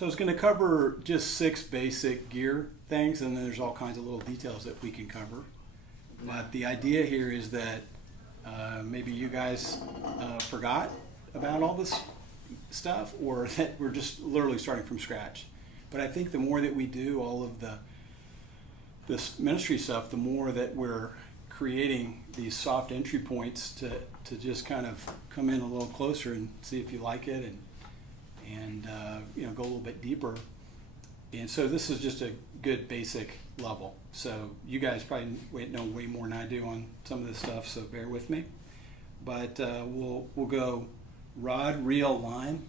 So I was going to cover just 6 basic gear things, and then there's all kinds of little details that we can cover. But the idea here is that maybe you guys forgot about all this stuff, or that we're just literally starting from scratch. But I think the more that we do all of this ministry stuff, the more that we're creating these soft entry points to just kind of come in a little closer and see if you like it, and go a little bit deeper. And so this is just a good basic level. So you guys probably know way more than I do on some of this stuff, so bear with me. But we'll go rod, reel, line,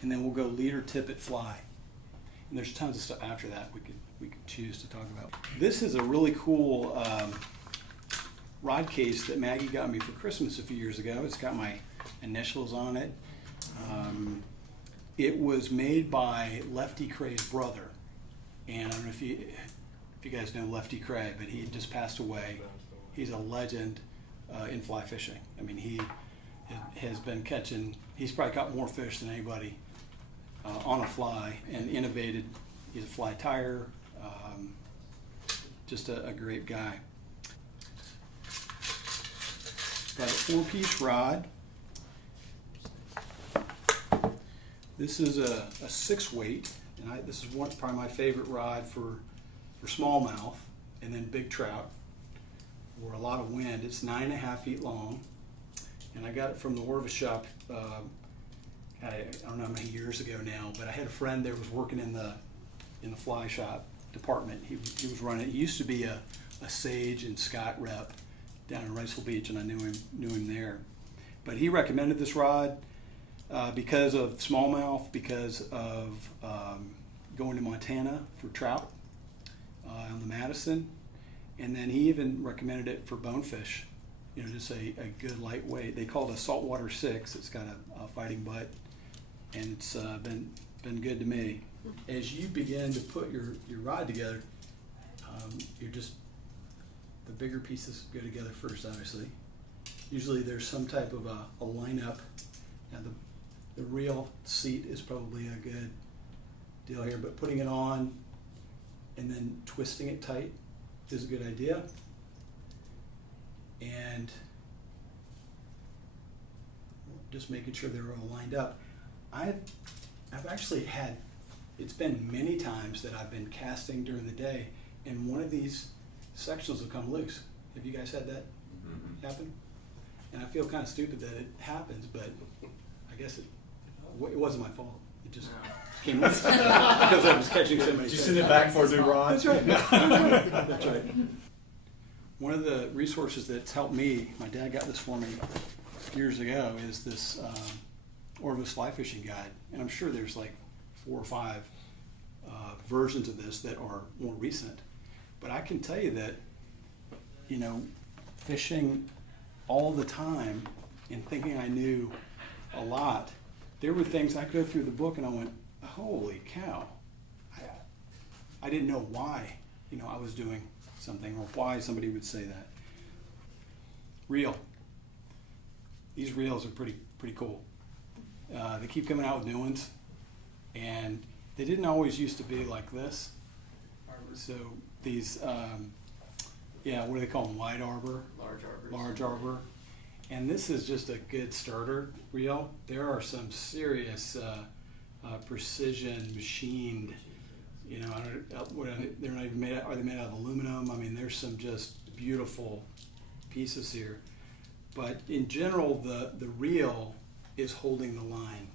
and then we'll go leader, tippet, fly. And there's tons of stuff after that we could choose to talk about. This is a really cool rod case that Maggie got me for Christmas a few years ago. It's got my initials on it. It was made by Lefty Cray's brother, and I don't know if you guys know Lefty Cray, but he just passed away. He's a legend in fly fishing. I mean, he has been catching. He's probably caught more fish than anybody on a fly, and innovated. He's a fly tire. Just a great guy. Got a 4-piece rod. This is a 6-weight, and this is probably my favorite rod for smallmouth and then big trout or a lot of wind. It's 9.5 feet long, and I got it from the Orvis shop. I don't know how many years ago now, but I had a friend there was working in the fly shop department. He was running. He used to be a Sage and Scott rep down in Riceville Beach, and I knew him there. But he recommended this rod. Because of smallmouth, because of going to Montana for trout on the Madison, and then he even recommended it for bonefish. Just a good lightweight. They call it a saltwater 6. It's got a fighting butt, and it's been good to me. As you begin to put your rod together, the bigger pieces go together first, obviously. Usually there's some type of a lineup. Now the reel seat is probably a good deal here, but putting it on and then twisting it tight is a good idea. And just making sure they're all lined up. I've actually had, it's been many times that I've been casting during the day, and one of these sections will come loose. Have you guys had that happen? And I feel kind of stupid that it happens, but I guess it wasn't my fault. It just came loose because I was catching so many. Did you send it back for a new rod? That's right. That's right. One of the resources that's helped me, my dad got this for me years ago, is this Orvis fly fishing guide. And I'm sure there's like 4 or 5 versions of this that are more recent. But I can tell you that, fishing all the time and thinking I knew a lot, there were things I'd go through the book and I went, holy cow. I didn't know why, I was doing something or why somebody would say that. Reel. These reels are pretty cool. They keep coming out with new ones, and they didn't always used to be like this. So these, what do they call them? Wide arbor? Large arbor. And this is just a good starter reel. There are some serious precision machined, they're not even made out, are they made out of aluminum? I mean, there's some just beautiful pieces here. But in general, the reel is holding the line.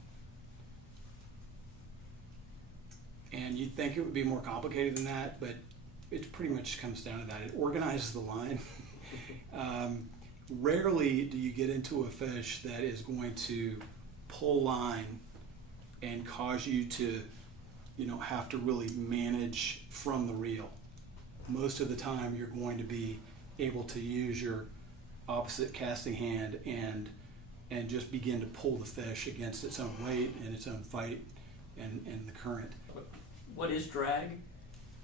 And you'd think it would be more complicated than that, but it pretty much comes down to that. It organizes the line. Rarely do you get into a fish that is going to pull line and cause you to, have to really manage from the reel. Most of the time you're going to be able to use your opposite casting hand and just begin to pull the fish against its own weight and its own fight and the current. What is drag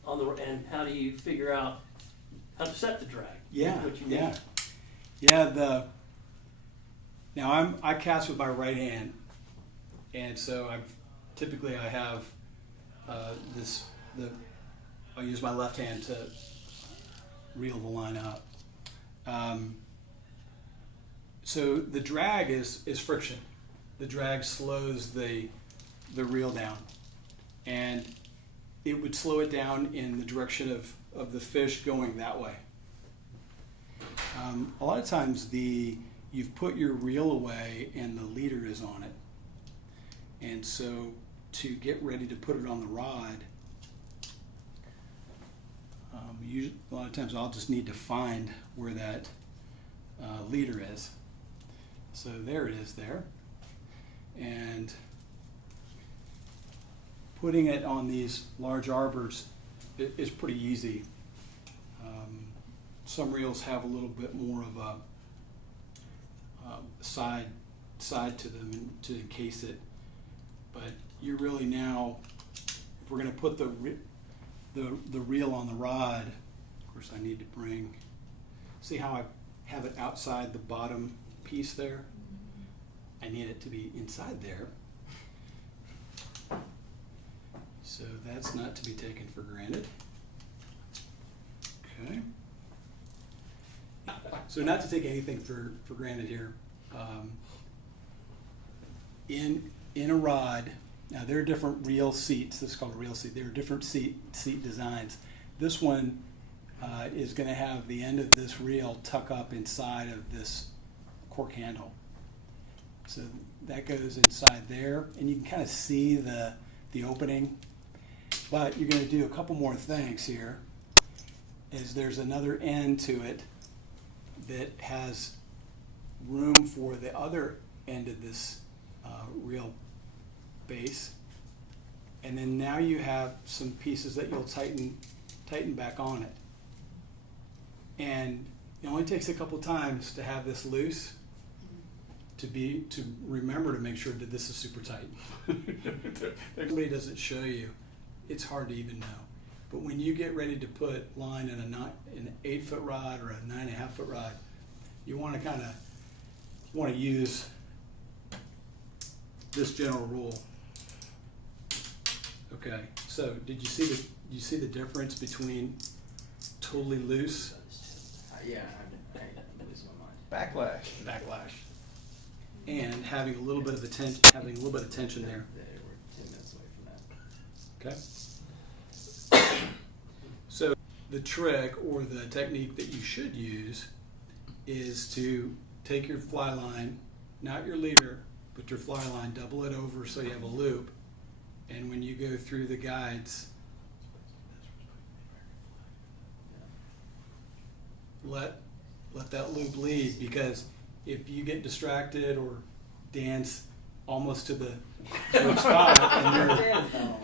and how do you figure out how to set the drag? What you need? I cast with my right hand, and so typically I have I'll use my left hand to reel the line up. So the drag is friction. The drag slows the reel down, and it would slow it down in the direction of the fish going that way. A lot of times you've put your reel away and the leader is on it, and so to get ready to put it on the rod, a lot of times I'll just need to find where that leader is. So there it is there. And putting it on these large arbors is pretty easy. Some reels have a little bit more of a side to them to encase it, but you really now, if we're going to put the reel on the rod, of course I need to see how I have it outside the bottom piece there? I need it to be inside there. So that's not to be taken for granted. Okay. So not to take anything for granted here. In a rod, now there are different reel seats. This is called a reel seat. There are different seat designs. This one is going to have the end of this reel tuck up inside of this cork handle. So that goes inside there, and you can kind of see the opening. But you're going to do a couple more things here. Is there's another end to it that has room for the other end of this reel base, and then now you have some pieces that you'll tighten back on it. And it only takes a couple times to have this loose to remember to make sure that this is super tight. It really doesn't show you. It's hard to even know. But when you get ready to put line in an 8-foot rod or a 9.5-foot rod, you want to use this general rule. Okay, so did you see the difference between totally loose? Yeah, I'm losing my mind. Backlash. And having a little bit of tension there. Yeah, we're 10 minutes away from that. Okay. So the trick or the technique that you should use is to take your fly line, not your leader, but your fly line, double it over so you have a loop, and when you go through the guides, let that loop lead, because if you get distracted or dance almost to the spot and your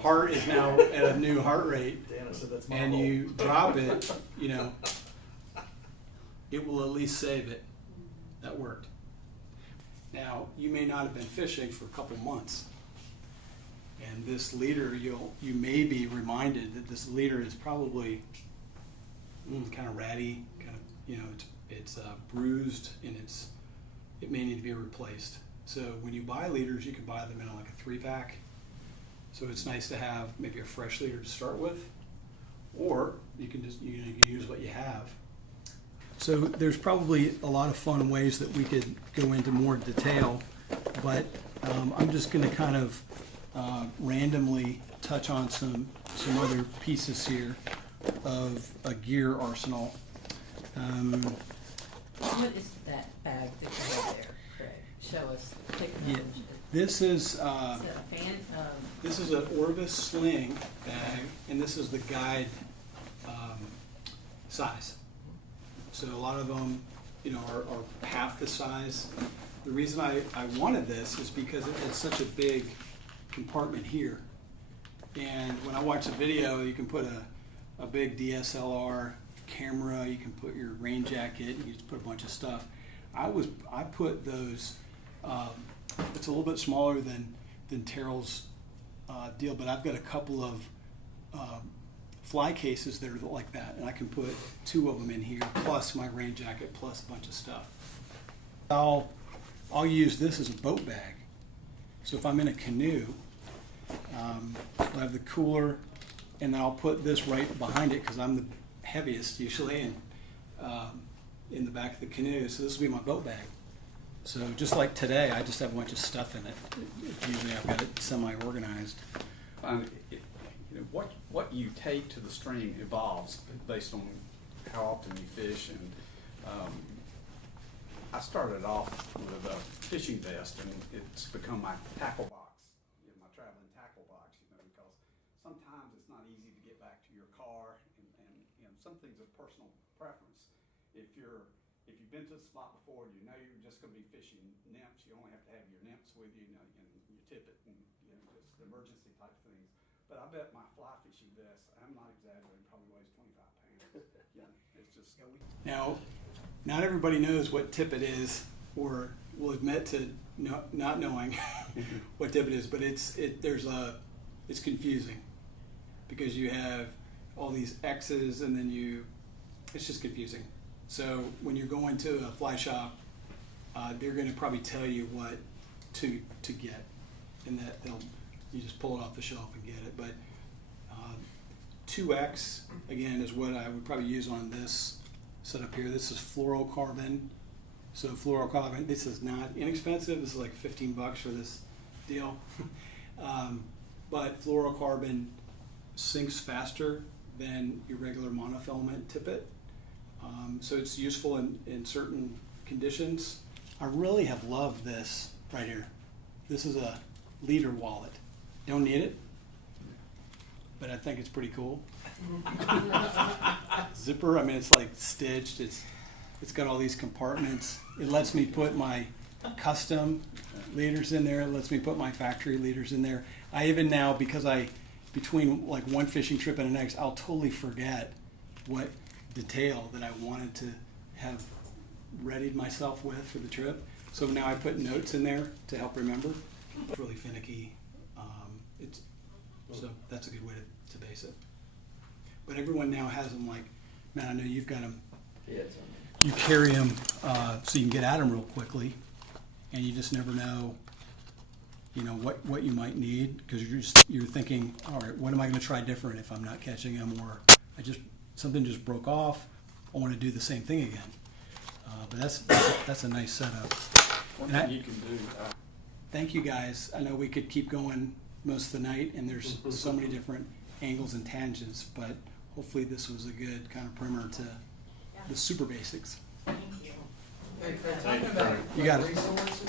heart is now at a new heart rate and you drop it, it will at least save it. That worked. Now, you may not have been fishing for a couple months, and this leader, you may be reminded that this leader is probably kind of ratty, it's bruised, and it may need to be replaced. So when you buy leaders, you can buy them in like a 3-pack. So it's nice to have maybe a fresh leader to start with, or you can just you can use what you have. So there's probably a lot of fun ways that we could go into more detail, but I'm just going to kind of randomly touch on some other pieces here of a gear arsenal. What is that bag that you have there, Craig? Show us. Take a Yeah, moment. this is Is it a fan? this is an Orvis sling bag, and this is the guide size. So a lot of them, are half the size. The reason I wanted this is because it has such a big compartment here. And when I watch a video, you can put a big DSLR camera, you can put your rain jacket, you just put a bunch of stuff. I put those, it's a little bit smaller than Terrell's deal, but I've got a couple of fly cases that are like that, and I can put 2 of them in here, plus my rain jacket, plus a bunch of stuff. I'll use this as a boat bag. So if I'm in a canoe I'll have the cooler, and then I'll put this right behind it because I'm the heaviest usually, and in the back of the canoe. So this will be my boat bag. So just like today, I just have a bunch of stuff in it. Usually I've got it semi-organized. What you take to the stream evolves based on how often you fish, and I started off with a fishing vest, and it's become my tackle box, my traveling tackle box, because sometimes it's not easy to get back to your car, and some things of personal preference. If you've been to the spot before, you know you're just going to be fishing nymphs. You only have to have your nymphs with you, and your tippet, and just emergency type things. But I bet my fly fishing vest, I'm not exaggerating, probably weighs 25 pounds. It's just. Now, not everybody knows what tippet is, or will admit to not knowing what tippet is, but it's confusing because you have all these X's, and then it's just confusing. So when you're going to a fly shop, they're going to probably tell you what to get, and that you just pull it off the shelf and get it. But 2X again is what I would probably use on this setup here. This is fluorocarbon. So fluorocarbon. This is not inexpensive. This is like $15 for this deal. But fluorocarbon sinks faster than your regular monofilament tippet. So it's useful in certain conditions. I really have loved this right here. This is a leader wallet. Don't need it, but I think it's pretty cool. Zipper, I mean, it's like stitched. It's got all these compartments. It lets me put my custom leaders in there. It lets me put my factory leaders in there. I even now, because between like one fishing trip and the next, I'll totally forget what detail that I wanted to have readied myself with for the trip. So now I put notes in there to help remember. It's really finicky. So that's a good way to base it. But everyone now has them like, man, I know you've got them. Yeah, You carry them so you can get at them real quickly, and you just never know, what you might need, because you're thinking, all right, what am I going to try different if I'm not catching them, or something just broke off. I want to do the same thing again. But that's a nice setup. One thing you can do. Thank you guys. I know we could keep going most of the night, and there's so many different angles and tangents, but hopefully this was a good kind of primer to the super basics. Thank you. Hey, talking about You got it. resources.